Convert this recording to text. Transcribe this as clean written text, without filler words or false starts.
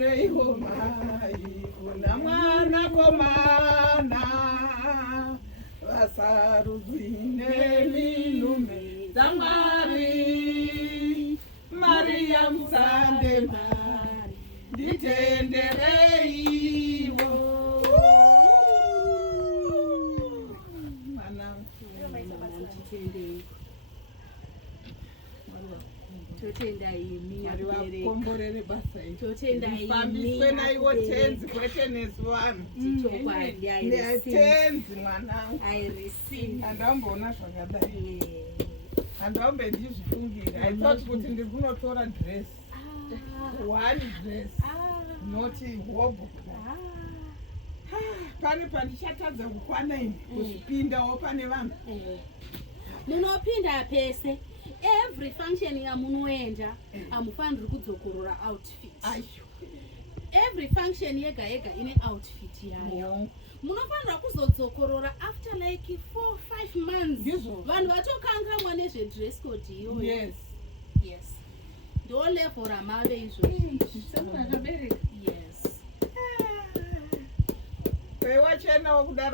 tendereiwo mai kuna mwana komana vasarudzwi neminume dzamwari Maria musande Mwari nditendereiwo totenda imi vakomborere basa totendafambiswe naiwo tenzi kwete nesu vanhu tenzi mwanangu handamboona zvakadai handambe ndizvifungira I thought kuti ndiri kunotora dress one dress noti hobo pane pandichatadza kukwana ini kuzvipindawo pane vanhu munopinda pese every function yamunoenda hamufaniri kudzokorora outfit every function yega yega ine outfit yayo munofanira kuzodzokorora after like 4-5 months vanhu vatokangamwa nezvedress code iyoyo yes ndo level ramave izvozvi yes waiwachenawo kudaro